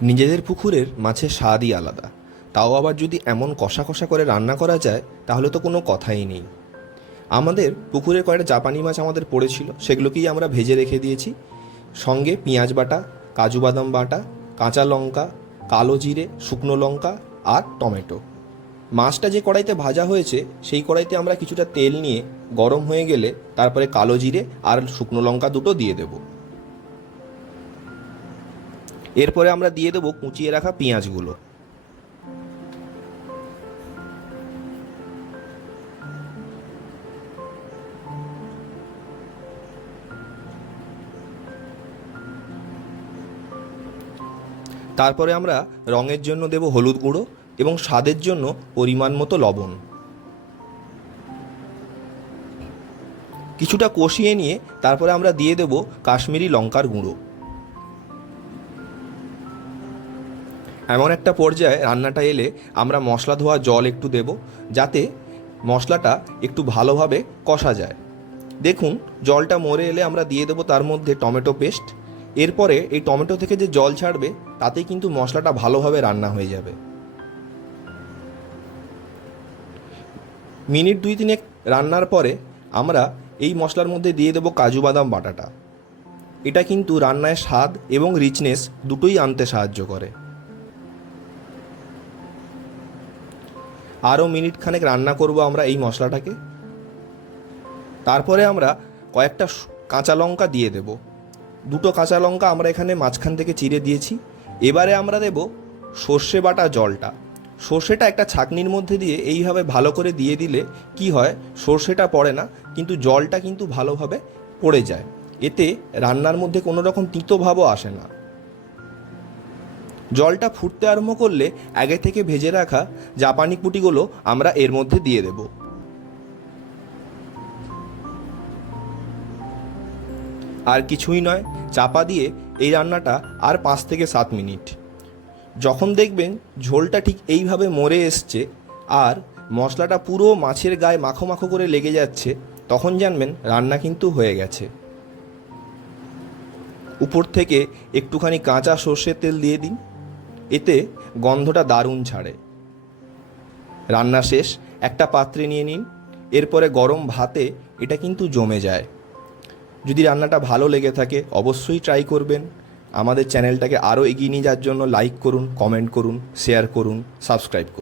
নিজেদের পুকুরের মাছের স্বাদই আলাদা। তাও আবার যদি এমন কষা কষা করে রান্না করা যায়, তাহলে তো কোনো কথাই নেই। আমাদের পুকুরে কয়েকটা জাপানি মাছ আমাদের পড়েছিল, সেগুলোকেই আমরা ভেজে রেখে দিয়েছি। সঙ্গে পেঁয়াজ বাটা, কাজু বাদাম বাটা, কাঁচা লঙ্কা, কালো জিরে, শুকনো লঙ্কা আর টমেটো। মাছটা যে কড়াইতে ভাজা হয়েছে, সেই কড়াইতে আমরা কিছুটা তেল নিয়ে গরম হয়ে গেলে তারপরে কালো জিরে আর শুকনো লঙ্কা দুটো দিয়ে দেবো। এরপরে আমরা দিয়ে দেবো কুচিয়ে রাখা পেঁয়াজগুলো। তারপরে আমরা রঙের জন্য দেব হলুদ গুঁড়ো এবং স্বাদের জন্য পরিমাণ মতো লবণ। কিছুটা কষিয়ে নিয়ে তারপরে আমরা দিয়ে দেব কাশ্মীরি লঙ্কার গুঁড়ো। এমন একটা পর্যায়ে রান্নাটা এলে আমরা মশলা ধোয়া জল একটু দেব, যাতে মশলাটা একটু ভালোভাবে কষা যায়। দেখুন, জলটা মরে এলে আমরা দিয়ে দেবো তার মধ্যে টমেটো পেস্ট। এরপরে এই টমেটো থেকে যে জল ছাড়বে, তাতেই কিন্তু মশলাটা ভালোভাবে রান্না হয়ে যাবে। মিনিট দুই তিনেক রান্নার পরে আমরা এই মশলার মধ্যে দিয়ে দেবো কাজু বাদাম বাটাটা। এটা কিন্তু রান্নায় স্বাদ এবং রিচনেস দুটোই আনতে সাহায্য করে। আরও মিনিট খানেক রান্না করব আমরা এই মশলাটাকে। তারপরে আমরা কয়েকটা কাঁচা লঙ্কা দিয়ে দেব। দুটো কাঁচা লঙ্কা আমরা এখানে মাঝখান থেকে চিড়ে দিয়েছি। এবারে আমরা দেব সর্ষে বাটা জলটা। সর্ষেটা একটা ছাকনির মধ্যে দিয়ে এইভাবে ভালো করে দিয়ে দিলে কি হয়, সর্ষেটা পড়ে না, কিন্তু জলটা কিন্তু ভালোভাবে পড়ে যায়। এতে রান্নার মধ্যে কোনো রকম তিতো ভাবও আসে না। জলটা ফুটতে আরম্ভ করলে আগে থেকে ভেজে রাখা জাপানি কুটিগুলো আমরা এর মধ্যে দিয়ে দেব। আর কিছুই নয়, চাপা দিয়ে এই রান্নাটা আর পাঁচ থেকে সাত মিনিট। যখন দেখবেন ঝোলটা ঠিক এইভাবে মরে এসছে আর মশলাটা পুরো মাছের গায়ে মাখো মাখো করে লেগে যাচ্ছে, তখন জানবেন রান্না কিন্তু হয়ে গেছে। উপর থেকে একটুখানি কাঁচা সর্ষের তেল দিয়ে দিন। এতে গন্ধটা দারুণ ছাড়ে। রান্না শেষ, একটা পাত্রে নিয়ে নিন, এরপরে গরম ভাতে এটা কিন্তু জমে যায়। যদি রান্নাটা ভালো লেগে থাকে, অবশ্যই ট্রাই করবেন। আমাদের চ্যানেলটাকে আরও এগিয়ে নিয়ে যাওয়ার জন্য লাইক করুন কমেন্ট করুন শেয়ার করুন সাবস্ক্রাইব করুন।